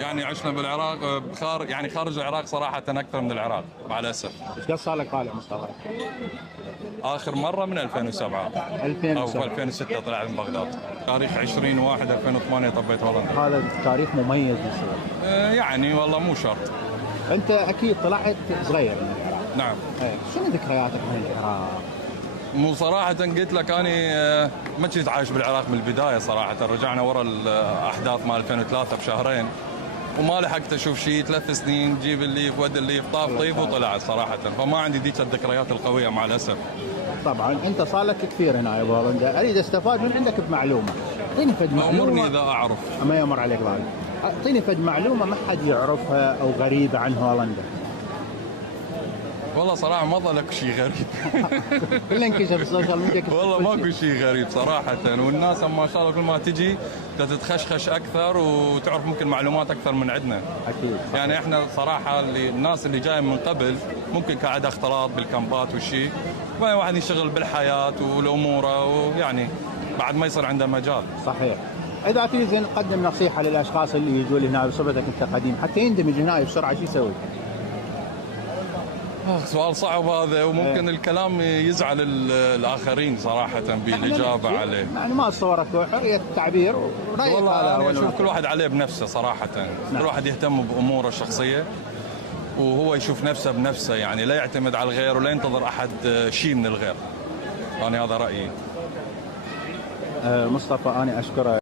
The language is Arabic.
يعني عشنا بالعراق يعني خارج العراق صراحة أكثر من العراق مع الأسف. ايش قد صار لك طالع مصطفى؟ آخر مرة من 2007 أو 2007. 2006 طلعت من بغداد. تاريخ 20/1/2008 طبيت هولندا. هذا تاريخ مميز بالصدق. يعني والله مو شرط. انت اكيد طلعت صغير من العراق. نعم. شنو ذكرياتك من العراق؟ مو صراحة قلت لك أنا ما كنت عايش بالعراق من البداية صراحة. رجعنا ورا الأحداث مال 2003 بشهرين وما لحقت أشوف شيء. 3 سنين جيب الليف ود الليف طاف طيب وطلعت صراحة. فما عندي ديك الذكريات القوية مع الأسف. طبعا انت صار لك كثير هنا يا هولندا، اريد استفاد من عندك بمعلومه. اعطيني فد معلومه. أمرني إذا أعرف. ما يمر عليك ذلك. اعطيني فد معلومه ما حد يعرفها او غريبه عن هولندا. والله صراحة ما ظلك شيء غريب. كله انكشف بالسوشيال ميديا. والله ماكو شيء غريب صراحة. والناس ما شاء الله كل ما تجي تتخشخش أكثر وتعرف ممكن معلومات أكثر من عندنا. أكيد. يعني إحنا صراحة الناس اللي جاية من قبل ممكن كعادة اختلاط بالكامبات والشيء. واحد يشتغل بالحياة والأموره ويعني بعد ما يصير عنده مجال. صحيح. إذا تريد نقدم نصيحة للأشخاص اللي يجوا هنا بصفتك أنت قديم حتى يندمج هنا بسرعة شو يسوي؟ سؤال صعب هذا وممكن الكلام يزعل الآخرين صراحة بالإجابة عليه. يعني ما صورك حرية التعبير ورأيك. والله أنا أشوف كل واحد عليه بنفسه صراحة. كل واحد يهتم بأموره الشخصية وهو يشوف نفسه بنفسه. يعني لا يعتمد على الغير ولا ينتظر أحد شيء من الغير. أنا هذا رأيي. مصطفى أنا أشكرك